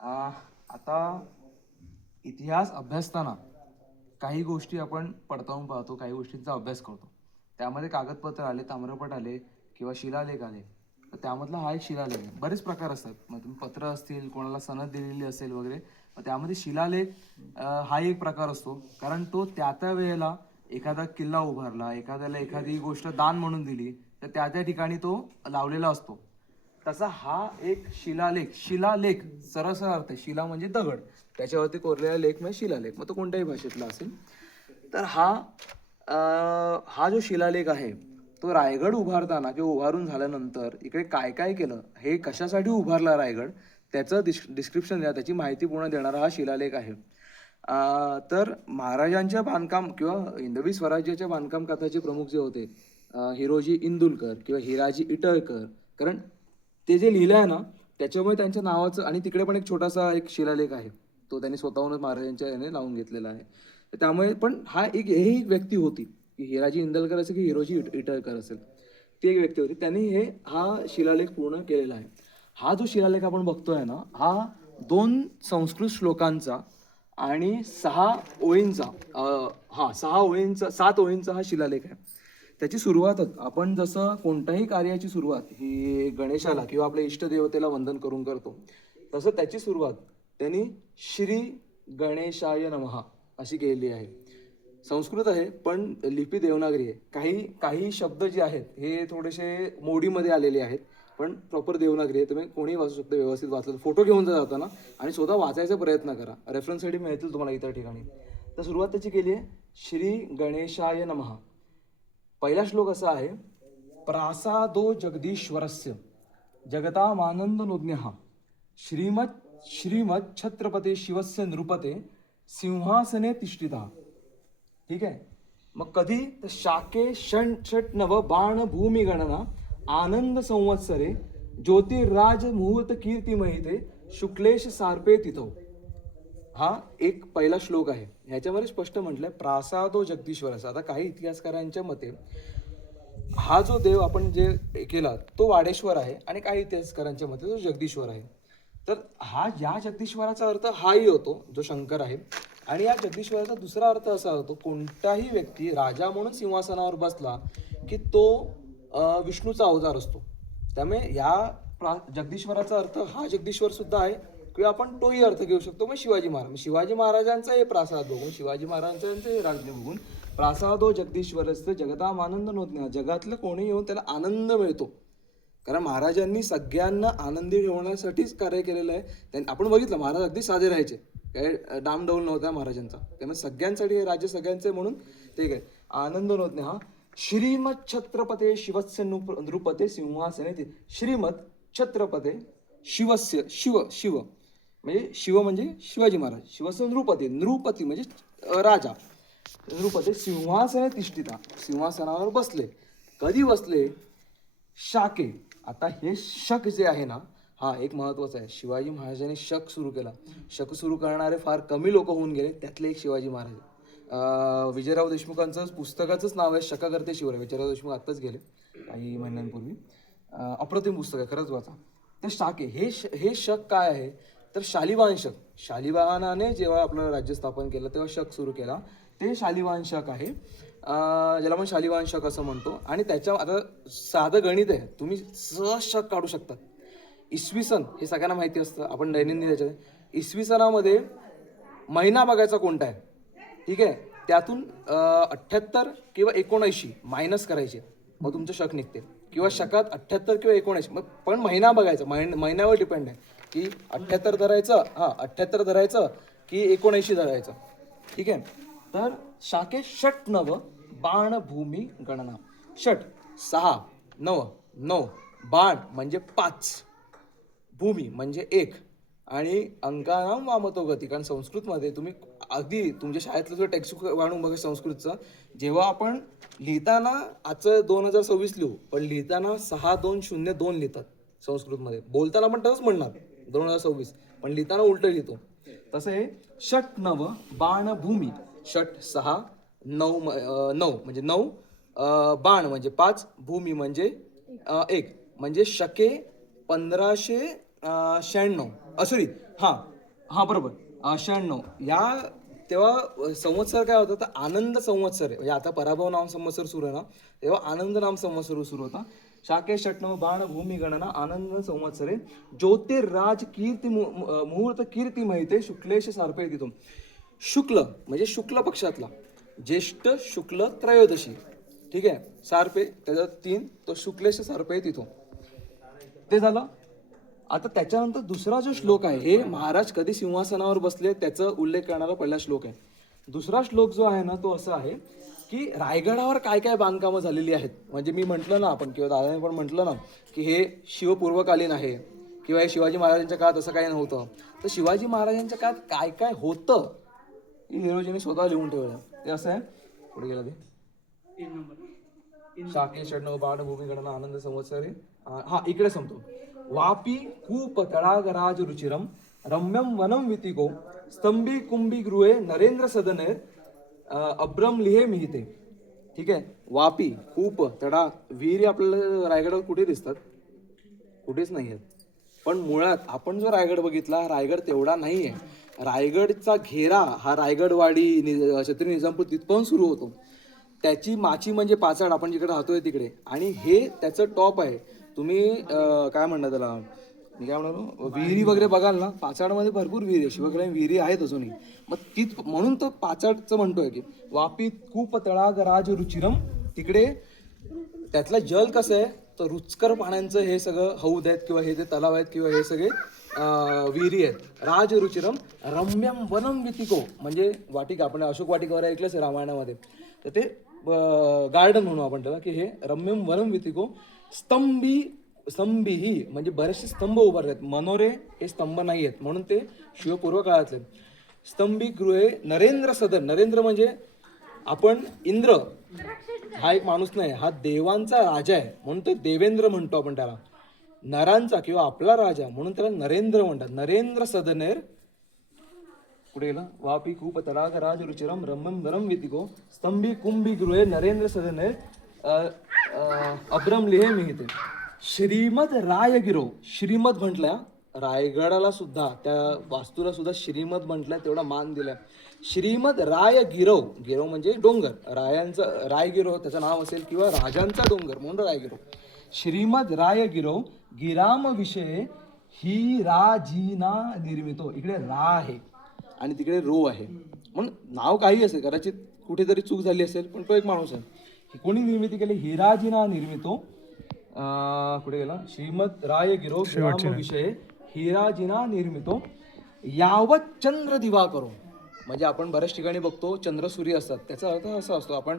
आता इतिहास अभ्यासताना काही गोष्टी आपण पडताळून पाहतो, काही गोष्टींचा अभ्यास करतो. त्यामध्ये कागदपत्र आले, ताम्रपट आले किंवा शिलालेख आले. तर त्यामधला हा एक शिलालेख आहे. बरेच प्रकार असतात. मग तुम्ही पत्र असतील, कोणाला सनद दिलेली असेल वगैरे. मग त्यामध्ये शिलालेख हा एक प्रकार असतो. कारण तो त्या त्या वेळेला एखादा किल्ला उभारला, एखाद्याला एखादी गोष्ट दान म्हणून दिली, तर त्या त्या ठिकाणी तो लावलेला असतो. तसा हा एक शिलालेख. शिलालेख सरळ अर्थ आहे. शिला म्हणजे दगड, त्याच्यावरती कोरलेला लेख म्हणजे शिलालेख. मग तो कोणत्याही भाषेतला असेल. तर हा जो शिलालेख आहे तो रायगड उभारताना किंवा उभारून झाल्यानंतर इकडे काय काय केलं, हे कशासाठी उभारला रायगड, त्याचं डिस्क्रिप्शन द्या, त्याची माहिती पूर्ण देणारा हा शिलालेख आहे. तर महाराजांच्या बांधकाम किंवा हिंदवी स्वराज्याच्या बांधकाम कथाचे प्रमुख जे होते, हिरोजी इंदुलकर किंवा हिराजी इटळकर. कारण ते जे लिहिलं आहे ना, त्याच्यामुळे त्यांच्या नावाचं, आणि तिकडे पण एक छोटासा एक शिलालेख आहे, तो त्यांनी स्वतःहूनच महाराजांच्या याने लावून घेतलेला आहे. तर त्यामुळे पण हे एक व्यक्ती होती, की हिराजी इंदलकर असेल की हिरोजी इटळकर असेल, ती एक व्यक्ती होती. त्यांनी हा शिलालेख पूर्ण केलेला आहे. हा जो शिलालेख आपण बघतोय ना, हा 2 संस्कृत श्लोकांचा आणि 7 ओळींचा हा शिलालेख आहे. त्याची सुरुवातच आपण जसं कोणत्याही कार्याची सुरुवात ही गणेशाला किंवा आपल्या इष्टदेवतेला वंदन करून करतो, तसं त्याची सुरुवात त्यांनी श्री गणेशाय नमः अशी केलेली आहे. संस्कृत आहे पण लिपी देवनागरी आहे. काही काही शब्द जे आहेत हे थोडेसे मोडीमध्ये आलेले आहेत, पण प्रॉपर देवनागरी आहे. तुम्ही कोणीही वाचू शकता, व्यवस्थित वाचलं. फोटो घेऊन जाताना आणि स्वतः वाचायचा प्रयत्न करा, रेफरन्ससाठी मिळतील तुम्हाला इतर ठिकाणी. तर सुरुवात त्याची केली आहे, श्री गणेशाय नमः. पहिला श्लोक असा आहे, प्रासादो जगदीश्वरस्य जगतामानंदनोज्ञः श्रीमत छत्रपती शिवस्य नृपते सिंहासने तिष्ठिता. ठीक आहे. मग कधी तर शाके षट नव बाण भूमी गणना आनंद संवत्सरे ज्योतिराज मुहूर्त कीर्ती महिते शुक्लेश सार्पे तिथो. हा एक पहिला श्लोक आहे. ह्याच्यामध्ये स्पष्ट म्हटलंय प्रासादो जगदीश्वरस. आता काही इतिहासकारांच्या मते हा जो देव आपण जे केला तो वाडेश्वर आहे, आणि काही इतिहासकारांच्या मते तो जगदीश्वर आहे. तर या जगदीश्वराचा अर्थ हाही होतो जो शंकर आहे, आणि या जगदीश्वराचा दुसरा अर्थ असा होतो, कोणताही व्यक्ती राजा म्हणून सिंहासनावर बसला की तो विष्णूचा अवतार असतो. त्यामुळे जगदीश्वराचा अर्थ हा जगदीश्वर सुद्धा आहे, किंवा आपण तोही अर्थ घेऊ शकतो. मग शिवाजी महाराजांचा हे प्रासाद बघून, शिवाजी महाराजांचं हे राज्य बघून, प्रासादो जगदीश्वरस्य जगतामानंद नोज्ञः, जगातलं कोणी येऊन त्याला आनंद मिळतो. कारण महाराजांनी सगळ्यांना आनंदी ठेवण्यासाठीच कार्य केलेलं आहे. आपण बघितलं महाराज अगदी साधे राहायचे, काय डामडौल नव्हता महाराजांचा. त्यामुळे सगळ्यांसाठी हे राज्य सगळ्यांचे म्हणून ते काय आनंद नोज्ञः श्रीमत छत्रपते शिवस्य नृपते सिंहासने. श्रीमत छत्रपते शिवस्य शिव म्हणजे शिव म्हणजे शिवाजी महाराज, शिवस्य नृपती म्हणजे राजा, नृपते सिंहासने तिष्ठिता, सिंहासनावर बसले. कधी बसले? शाके. आता हे शक जे आहे ना, हा एक महत्वाचा आहे. शिवाजी महाराजांनी शक सुरू केला. शक सुरू करणारे फार कमी लोक होऊन गेले, त्यातले एक शिवाजी महाराज. विजयराव देशमुखांचं पुस्तकाचंच नाव आहे शककर्ते शिवराय. विजयराव देशमुख आत्ताच गेले काही महिन्यांपूर्वी. अप्रतिम पुस्तक आहे, खरंच वाचा. तर शाके हे शक काय आहे, तर शालिवाहन शक. शालिवाहनाने जेव्हा आपलं राज्य स्थापन केलं तेव्हा शक सुरू केला, ते शालिवाहन शक आहे. ज्याला आपण शालिवाहन शक असं म्हणतो. आणि त्याच्या आता साधं गणित आहे, तुम्ही सहज शक काढू शकतात. इसवी सन हे सगळ्यांना माहिती असतं, आपण दैनंदिन त्याच्यात इसवी सनामध्ये महिना बघायचा कोणता आहे, ठीक आहे. त्यातून 78 किंवा 79 मायनस करायचे, मग तुमचं शक निघते. किंवा शकात 78 किंवा 79, मग पण महिना बघायचा, महिन्यावर डिपेंड आहे की 78 धरायचं, 78 धरायचं की 79 धरायचं, ठीक आहे. तर शाके षट नव बाण भूमी गणना. षट 6, 9 बाण म्हणजे 5, भूमी म्हणजे 1, आणि अंकानाम वामतो गती. कारण संस्कृतमध्ये तुम्ही अगदी तुमच्या शाळेतलं जो टेक्स्टबुक वाढून बघा संस्कृतचं, जेव्हा आपण लिहिताना आजचं 2026 लिहू, पण लिहिताना 6202 लिहितात संस्कृतमध्ये. बोलताना पण तसंच म्हणणार 2026, पण लिहिताना उलट लिहितो. तसं हे षट नव बाण भूमी. षट 6, 9 म्हणजे 9, बाण म्हणजे 5, भूमी म्हणजे 1, म्हणजे शके 1596. हां हां बरोबर 96 या तेव्हा संवत्सर काय होतं तर आनंद संवत्सर आहे. म्हणजे आता पराभव नाम संवत्सर सुरू आहे ना, तेव्हा आनंद नाम संवत्सर सुरू होता. शाके षटनव बाण भूमी गणना आनंद संवत्सरे ज्योतिर्राज कीर्ती मुहूर्त कीर्ती महिते शुक्लेश सार्पे तिथून. शुक्ल म्हणजे शुक्ल पक्षातला ज्येष्ठ शुक्ल त्रयोदशी, ठीक आहे. सार्पे त्याचा 3 तो शुक्लेश सार्पे तिथून. ते झालं. आता त्याच्यानंतर दुसरा जो श्लोक आहे हे महाराज कधी सिंहासनावर बसले त्याचा उल्लेख करणारा पहिला श्लोक आहे. दुसरा श्लोक जो आहे ना तो असा आहे की रायगडावर काय काय बांधकामं झालेली आहेत. म्हणजे मी म्हटलं ना आपण किंवा दादाने पण म्हटलं ना की हे शिवपूर्वकालीन आहे किंवा हे शिवाजी महाराजांच्या काळात असं काही नव्हतं. तर शिवाजी महाराजांच्या काळात काय काय होतं हे हिरोजीने स्वतः लिहून ठेवलं. ते असं आहे, पुढे गेलं ते शाके षडनव बाण भूमी गणना आनंद संवत्सरे. हा इकडे संपतो. वापी कूप तडागराज रुचिरम रम्यम वनम वितिको स्तंभी कुंभी गृहे नरेंद्र सदनेर अब्रम लिहे मिहिते. ठीक आहे. वापी कूप तडा विहिरी आपल्याला रायगडावर कुठे दिसतात? कुठेच नाही आहेत. पण मुळात आपण जो रायगड बघितला हा रायगड तेवढा नाही आहे. रायगडचा घेरा हा रायगडवाडी छत्री निजामपूर तिथपासून सुरू होतो. त्याची माची म्हणजे पाचाड आपण जिकडे राहतोय तिकडे, आणि हे त्याचं टॉप आहे. तुम्ही काय म्हणणार त्याला, मी काय म्हणालो, विहिरी वगैरे बघाल ना पाचाडमध्ये भरपूर विहिरी आहे, शिवग्राम विहिरी आहेत अजूनही. मग तीच म्हणून तो पाचाडचं म्हणतोय की वापी कूप तळाग राज रुचिरम. तिकडे त्यातलं जल कसं आहे तर रुचकर पाण्याचं हे सगळं हौद आहेत किंवा हे जे तलाव आहेत किंवा हे सगळे विहिरी आहेत. राज रुचिरम रम्यम वनम वितिको म्हणजे वाटिका, आपण अशोक वाटिका वगैरे ऐकलंच आहे रामायणामध्ये, तर ते गार्डन म्हणू आपण त्याला की हे रम्यम वनम वितिको. स्तंभीही म्हणजे बरेचसे स्तंभ उभारले आहेत. मनोरे हे स्तंभ नाही आहेत म्हणून ते शिवपूर्व काळातले. स्तंभी गृहे नरेंद्र सदन. नरेंद्र म्हणजे आपण इंद्र हा एक माणूस नाही, हा देवांचा राजा आहे म्हणून ते देवेंद्र म्हणतो आपण त्याला. नरांचा किंवा आपला राजा म्हणून त्याला नरेंद्र म्हणतात. नरेंद्र सदनेर. पुढे गेला. वापी खूप तडाग राज रुचिरम रम्यम वरम वितिको स्तंभी कुंभी गृहे नरेंद्र सदनेर अब्रम लिहे मिहिते. श्रीमद रायगिरो. श्रीमद म्हटलं रायगडाला सुद्धा, त्या वास्तूला सुद्धा श्रीमद म्हटलं, तेवढा मान दिलाय. श्रीमद रायगिरो. गिरो म्हणजे डोंगर. रायांचं रायगिरो त्याचं नाव असेल किंवा राजांचा डोंगर म्हणून रायगिरो. श्रीमद रायगिरो गिराम विषय ही राजीना निर्मितो. इकडे रा आहे आणि तिकडे रो आहे म्हणून नाव काही असेल, कदाचित कुठेतरी चूक झाली असेल, पण तो एक माणूस आहे. कोणी निर्मिती केली? हिराजीना निर्मितो. पुढे गेला. श्रीमद रायगिरो गिराम विषय हिराजीना निर्मितो यावत चंद्र दिवा करो. म्हणजे आपण बऱ्याच ठिकाणी बघतो चंद्र सूर्य असतात, त्याचा अर्थ असा असतो, आपण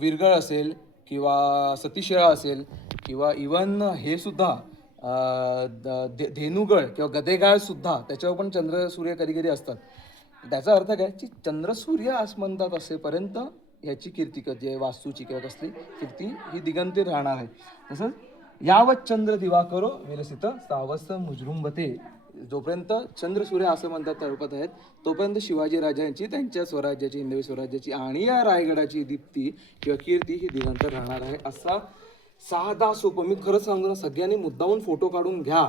विरगळ असेल किंवा सतीशिळा असेल किंवा इवन हे सुद्धा धेनुगळ किंवा गदेगाळ सुद्धा त्याच्यावर पण चंद्र सूर्य कधी कधी असतात. त्याचा अर्थ काय की चंद्र सूर्य आसमंतात असेपर्यंत ह्याची कीर्ती जे वास्तूची किंवा कसली कीर्ती ही दिगंतीर राहणार आहे. तसंच यावत चंद्र दिवाकरो विलसित सावस्त मुजृंभते. जोपर्यंत चंद्र सूर्य असं म्हणतात तळपत आहेत तोपर्यंत शिवाजी राजांची, त्यांच्या स्वराज्याची, हिंदवी स्वराज्याची आणि या रायगडाची दीप्ती किंवा कीर्ती ही दिगंतर राहणार आहे. असा साधा सोपं, मी खरंच सांगतो ना, सगळ्यांनी मुद्दामून फोटो काढून घ्या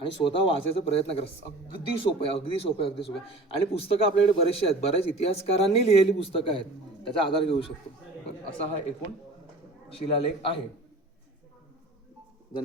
आणि स्वतः वाचायचा प्रयत्न करा. अगदी सोपं आहे, अगदी सोपं आहे, अगदी सोपं आहे. आणि पुस्तकं आपल्याकडे बरेचसे आहेत, बऱ्याच इतिहासकारांनी लिहिलेली पुस्तकं आहेत, त्याचा आधार घेऊ शकतो. असा हा एकूण शिलालेख आहे.